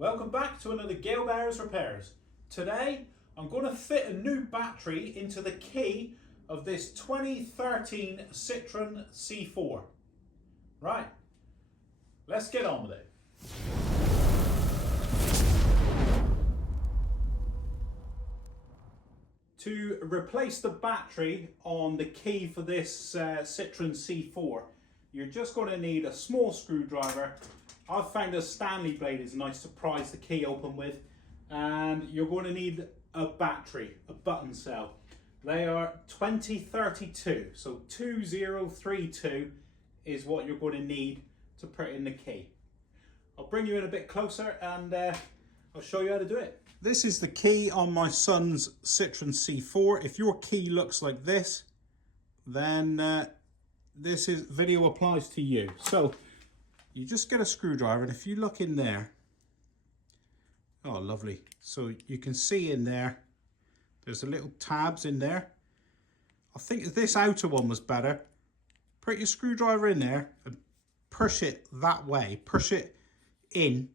Welcome back to another Gale Bears Repairs. Today I'm going to fit a new battery into the key of this 2013 Citroen C4. Right, let's get on with it. To replace the battery on the key for this Citroen C4, you're just going to need a small screwdriver. I've found a Stanley blade is nice to prise the key open with, and you're going to need a battery, a button cell. They are 2032, so 2032 is what you're going to need to put in the key. I'll bring you in a bit closer and I'll show you how to do it. This is the key on my son's Citroen C4. If your key looks like this, then this video applies to you. So you just get a screwdriver, and if you look in there, oh lovely, so you can see in there there's a little tabs in there. I think this outer one was better. Put your screwdriver in there and push it that way, push it in,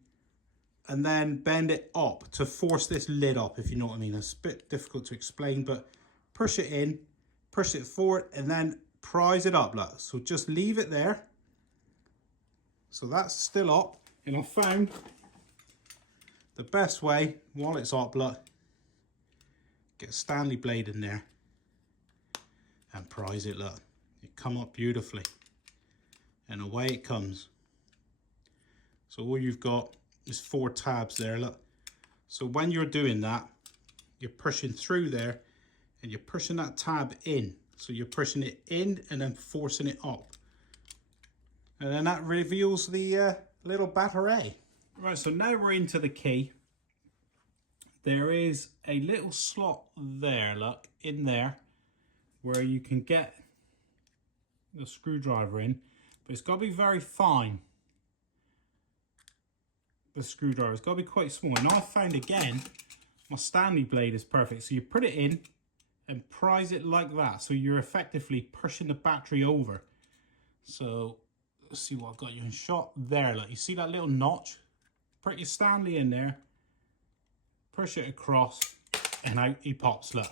and then bend it up to force this lid up, if you know what I mean. It's a bit difficult to explain, but push it in, push it forward, and then prise it up. Look, so just leave it there. So that's still up, and I found the best way while it's up, look, get a Stanley blade in there and prise it. Look, it come up beautifully, and away it comes. So all you've got is 4 tabs there, look. So when you're doing that, you're pushing through there and you're pushing that tab in. So you're pushing it in and then forcing it up. And then that reveals the little battery. Right, so now we're into the key. There is a little slot there, look, in there, where you can get the screwdriver in, but it's got to be very fine. The screwdriver, it's got to be quite small. And I found, again, my Stanley blade is perfect. So you put it in and prise it like that. So you're effectively pushing the battery over. So let's see what I've got you in shot there. Look, you see that little notch? Put your Stanley in there, push it across, and out he pops. Look.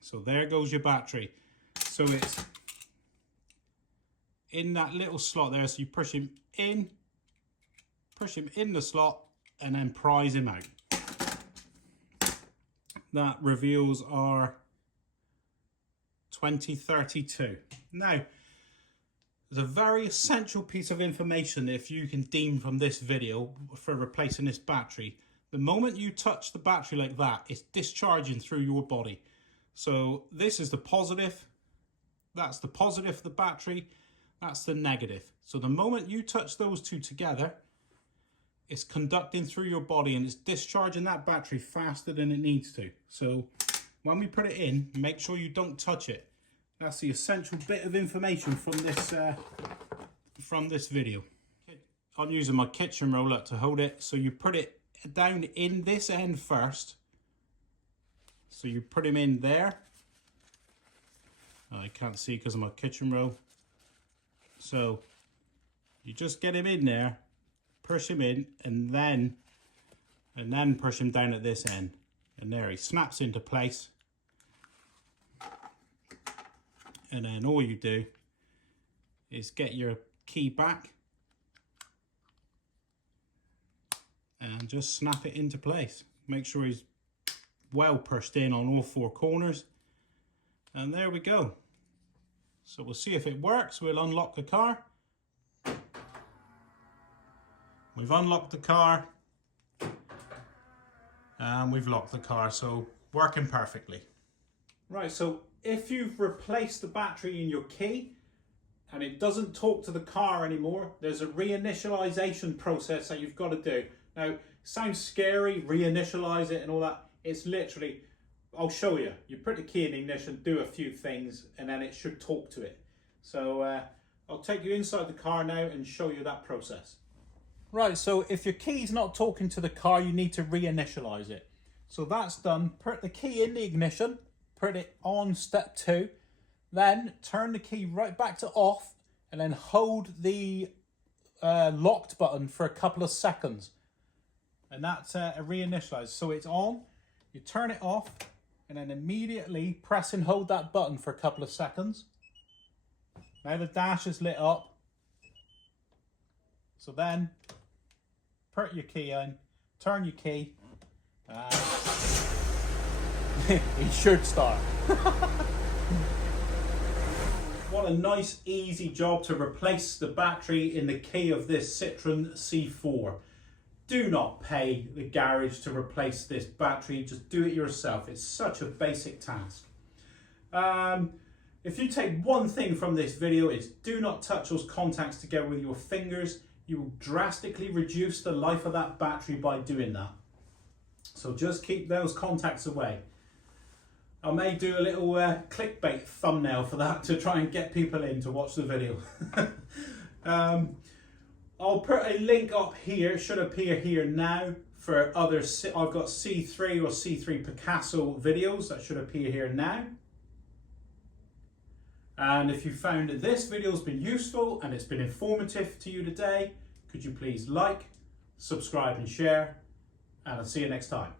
So there goes your battery. So it's in that little slot there. So you push him in the slot, and then prise him out. That reveals our 2032. Now, there's a very essential piece of information if you can deem from this video for replacing this battery. The moment you touch the battery like that, it's discharging through your body. So this is the positive, that's the positive of the battery, that's the negative. So the moment you touch those two together, it's conducting through your body and it's discharging that battery faster than it needs to. So when we put it in, make sure you don't touch it. That's the essential bit of information from this video. I'm using my kitchen roller to hold it. So you put it down in this end first. So you put him in there. I can't see because of my kitchen roll. So you just get him in there, push him in, and then push him down at this end. And there he snaps into place. And then all you do is get your key back and just snap it into place. Make sure he's well pushed in on all 4 corners. And there we go. So we'll see if it works. We'll unlock the car. We've unlocked the car. And we've locked the car, so working perfectly. Right, so if you've replaced the battery in your key and it doesn't talk to the car anymore, there's a reinitialization process that you've got to do. Now, it sounds scary, reinitialize it and all that. It's literally, I'll show you. You put the key in ignition, do a few things, and then it should talk to it. So I'll take you inside the car now and show you that process. Right, so if your key's not talking to the car, you need to reinitialize it. So that's done. Put the key in the ignition, put it on step 2, then turn the key right back to off, and then hold the locked button for a couple of seconds. And that's a reinitialize. So it's on, you turn it off, and then immediately press and hold that button for a couple of seconds. Now the dash is lit up. So then, put your key in, turn your key, and it should start. What a nice, easy job to replace the battery in the key of this Citroen C4. Do not pay the garage to replace this battery, just do it yourself. It's such a basic task. If you take one thing from this video, it's do not touch those contacts together with your fingers. You will drastically reduce the life of that battery by doing that. So just keep those contacts away. I may do a little clickbait thumbnail for that to try and get people in to watch the video. I'll put a link up here, it should appear here now, for other, I've got C3 or C3 Picasso videos that should appear here now. And if you found that this video has been useful and it's been informative to you today, could you please like, subscribe and share, and I'll see you next time.